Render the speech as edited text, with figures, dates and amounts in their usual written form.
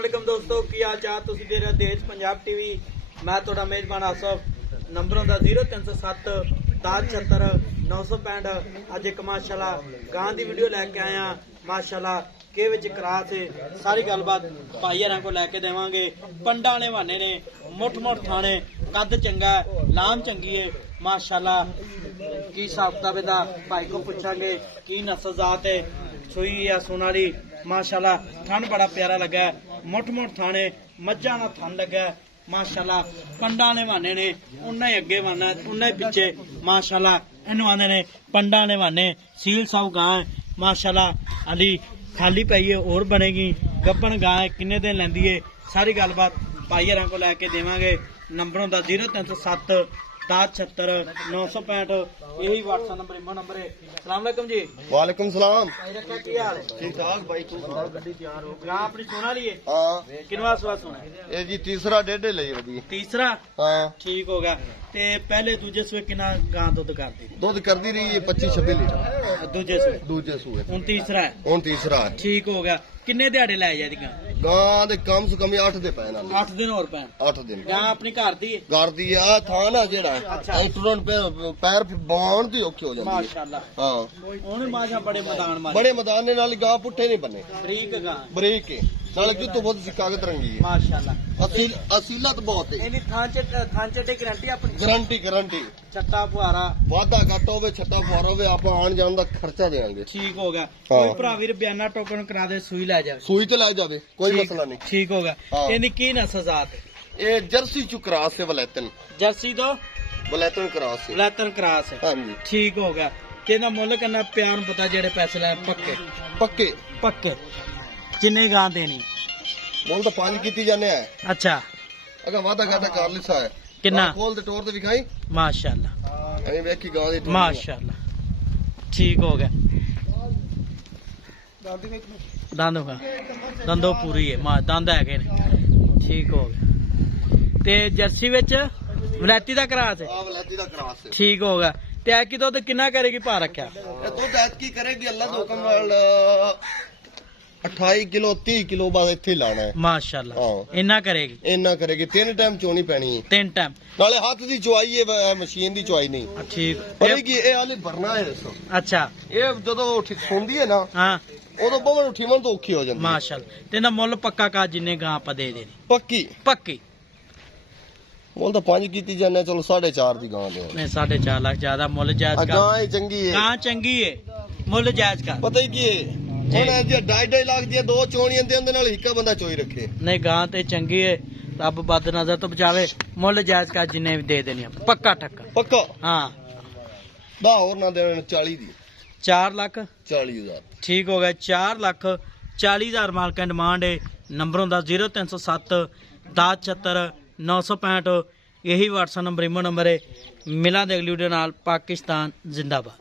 अस्सलाम दोस्तों की हाल चाल तुसीं देख रहे देश पंजाब टीवी। मैं तुहाडा मेजबान आसफ। नंबर होंदा 0307 1076 965। अज एक माशाल्लाह गां दी वीडियो लैके आया। माशाल्लाह के विच क्रास है, सारी गलबात भाई हरां को लैके देवांगे। पंडा ने बहाने ने मुठ मुठ थाने, कद चंगा है, लाम चंगी है माशाल्लाह। की हिसाब किताब दा भाई को पूछांगे की नस्ल जात है, सुई या सोनाली माशाल्लाह। थन बड़ा प्यारा लगा है, मुठ मुठ थाने मज्जा ना थन लगा है माशाल्लाह। पंडा ने बहाने ने उन्ना ही अगे बहाना उन्ना ही पिछे माशाल्लाह। इनू आंदे ने पंडा ने बहाने सील साऊ गां माशाल्लाह। अली खाली पई है और बनेगी गब्बन गां किन्ने दिन लैंदी है, सारी गलबात भाई हरां को लैके देवांगे। नंबर होंदा 0307 1076 965। यही व्हाट्सएप नंबर इमो नंबर है। अस्सलाम वालेकुम जी। वालेकुम सलाम। भाई रखा की हाल है? ठीक ठाक भाई तू गड्डी तैयार हो गां अपनी सोना लिए हाँ किनवा सवा सोना ये जी तीसरा डेढ़े ਲਈ ਵਧੀ तीसरा हाँ ठीक हो गया। ते पहले दूजे सूए किना गां दुध करदी ਦੁੱਧ ਕਰਦੀ ਰਹੀ है 25-26 लीटर दूजे सूए ਦੂਜੇ ਸੂਏ हुन तीसरा है ਹੁਣ ਤੀਸਰਾ ਹੈ। ठीक हो गया। किन्ने दिहाड़े लै जादी गां? ਗਾਂ ਦੇ ਕਮ ਸੇ ਕਮ 8 ਦੇ ਪੈ ਨਾਲ 8 दिन और पैन 8 ਦਿਨ गां अपनी घर दी है ਘਰ ਦੀ ਆ ਥਾਂ ਨਾ ਜਿਹੜਾ ਅੱਛਾ। ਐ ਤੁਰਨ ਪੈਰ ਬਵਾਉਣ ਦੀ ਔਖੀ ਹੋ ਜਾਂਦੀ ਹੈ। माशाल्लाह। ਹਾਂ ਉਹਨੇ ਮਾਸ਼ਾ ਬੜੇ ਮੈਦਾਨ ਮਾਰੇ ਬੜੇ ਮੈਦਾਨ ਦੇ ਨਾਲ ਗਾਂ ਪੁੱਠੇ ਨਹੀਂ ਬੰਨੇ ਬਰੀਕ ਗਾਂ ਬਰੀਕ ਹੈ ਨਾਲ ਕਿ ਤੋਂ ਬਹੁਤ ਸਿਕਾਗਤ ਰੰਗੀ ਹੈ। ਮਾਸ਼ਾल्लाह। ਅਸੀਲਤ ਬਹੁਤ ਹੈ। ਇਹਦੀ ਥਾਂ ਚ ਤੇ ਗਰੰਟੀ ਆਪਣੀ ਗਰੰਟੀ ਛੱਟਾ ਫੁਹਾਰਾ ਵਾਧਾ ਘੱਟ ਹੋਵੇ ਛੱਟਾ ਫੁਆਰਾ ਹੋਵੇ ਆਪਾਂ ਆਣ ਜਾਣ ਦਾ ਖਰਚਾ ਦੇਵਾਂਗੇ। ठीक हो गया। हाँ। कोई भरा वीर बयाना टोकन करा दे सुई लै जावे ਸੂਈ ਤੇ ਲੈ ਜਾਵੇ ਕੋਈ ठीक- ਮਸਲਾ ਨਹੀਂ। ठीक हो गया। हाँ। ਇਹਦੀ ਕੀ ਨਸਲ ਜ਼ਾਤ ਹੈ? ਇਹ ਜਰਸੀ ਚੁ ਕਰਾਸ ਹੈ ਵਲੈਤਨ ਜਰਸੀ ਤੋਂ ਕਰਾਸ ਹੈ। ਲੈਤਨ ਕਰਾਸ ਹੈ। ਹਾਂਜੀ ठीक हो गया। ਤੇ ਇਹਦਾ ਮੁੱਲ ਕਰਨਾ ਪਿਆਰ ਨੂੰ ਪਤਾ ਜਿਹੜੇ ਪੈਸੇ ਲੈ ਪੱਕੇ ਪੱਕੇ ਪੱਕੇ ਜਿੰਨੇ ਗਾਂ ਦੇਣੀ। ਮੁੱਲ ਤਾਂ 5 ਕੀਤੀ ਜਾਂਦੇ ਆ ਅੱਛਾ ਅਗਾ ਵਾਧਾ ਘਾਟਾ ਕਰ ਲਿਸਾ ਹੈ ਕਿੰਨਾ? ਗਾਂ ਖੋਲ ਤੇ ਟੋਰ ਤੇ ਵਿਖਾਈ ਮਾਸ਼ਾਅੱਲਾ ਐਵੇਂ ਵੇਖੀ ਗਾਂ ਦੀ ਟੋਰ माशाल्लाह। ठीक हो गया। दंद होगा दंदो पूरी है दंद है ठीक हो गया। ते जर्सी विच वलैती दा क्रास है। ਆ ਵਲੈਤੀ ਦਾ ਕਰਾਸ ਹੈ। ठीक हो गया। ते ऐ की दुध किन्ना करेगी भा रखा? ਇਹ ਦੁੱਧ ਐਤ ਕੀ ਕਰੇਗੀ ਅੱਲਾ ਦੇ ਹੁਕਮ ਨਾਲ 28 ਕਿਲੋ 30 ਕਿਲੋ ਬਾਅਦ ਇੱਥੇ ਲਾਣਾ ਹੈ। माशाल्लाह। हाँ। इन्ना करेगी ਇੰਨਾ ਕਰੇਗੀ 3 ਟਾਈਮ ਚੋਣੀ ਪੈਣੀ ਹੈ। 3 टाइम ਨਾਲੇ ਹੱਥ ਦੀ ਚੁਆਈ ਹੈ ਮਸ਼ੀਨ ਦੀ ਚੁਆਈ ਨਹੀਂ। ठीक ਪਤਾ ਕੀ ਇਹ ਹਾਲੇ ਭਰਨਾ ਹੈ ਦੱਸੋ। अच्छा ਇਹ ਜਦੋਂ ਹੁੰਦੀ ਹੈ ਨਾ हाँ ਉਦੋਂ ਬਵਨ ਉਠੀਵਣ ਤੋਂ ਔਖੀ ਹੋ ਜਾਂਦੀ ਹੈ। माशाल्लाह। ते ना मुੱਲ पक्का का जिन्ने गां ਆਪਾਂ ਦੇ देनी ਪੱਕੀ पक्की ਮੁੱਲ ਤਾਂ 5 ਕੀਤੀ ਜਾਂਦੇ ਚਲੋ 4.5 ਦੀ ਗਾਂ ਦੇ नहीं 4.5 लाख ज्यादा मुੱਲ जायज ਗਾਂ कर। ਇਹ ਚੰਗੀ ਹੈ। गां चंगी है मुੱਲ जायज कर। ਪਤਾ ਹੀ ਕੀ ਹੈ ਹੁਣ ਇਹ ਜੇ 2.5 ਲੱਖ ਦੀਆਂ ਦੋ ਚੋਣੀਆਂ ਦੇ ਉਹਦੇ ਨਾਲ ਇੱਕਾ ਬੰਦਾ ਚੋਈ ਰੱਖੇ। नहीं गां ते चंगी है, रब बद नजर तो बचावे। मुੱਲ जायज कर जिन्ने भी दे देनी है पक्का ठक्का। ਪੱਕਾ हाँ 10 ਹੋਰ ਨਾ ਦੇਣ 40 ਦੀ 4 लाख 40,000 ठीक हो गया। 4 लाख 40,000 मालक डिमांड है। नंबर होंदा 0307 1076 965। यही व्हाट्सएप नंबर इमो नंबर है। मिलांगे अगली वीडियो नाल। पाकिस्तान जिंदाबाद।